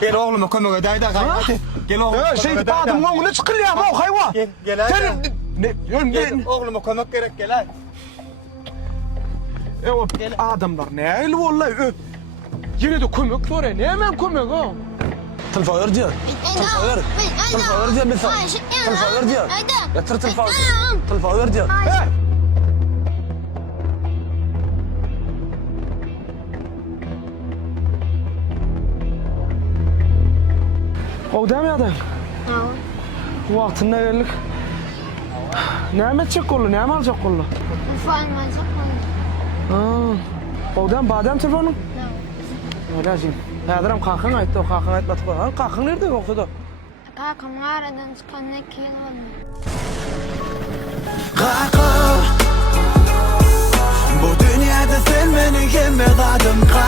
Gel oğlum kömege dayda gayrı. Gel oğlum. Şey adım lan ne çıkıl ya bu hayvan. Gel hadi. Sen Gel oğlum kömek gerek gel hadi. o adamlar ne el vallahi. Yine de kömek var ya. Ne hemen kömek o? Tılfa ver diyor. Tılfa ver. Tılfa ver diyor mesela. Tılfa ver diyor. Yatır tılfa. Tılfa ver diyor. O değil mi adam? Vaktinde geldik. Ne edecek kollu, ne alacak kollu? O değil mi? Badem telefonun? Öyle şey. Yadırım kalkın ayıttı, o kalkın ayıtmadık. Kalkın nerede yoksa da? Kalkın mağaradan çıkan ne ki Bu dünyada sen beni kime kadın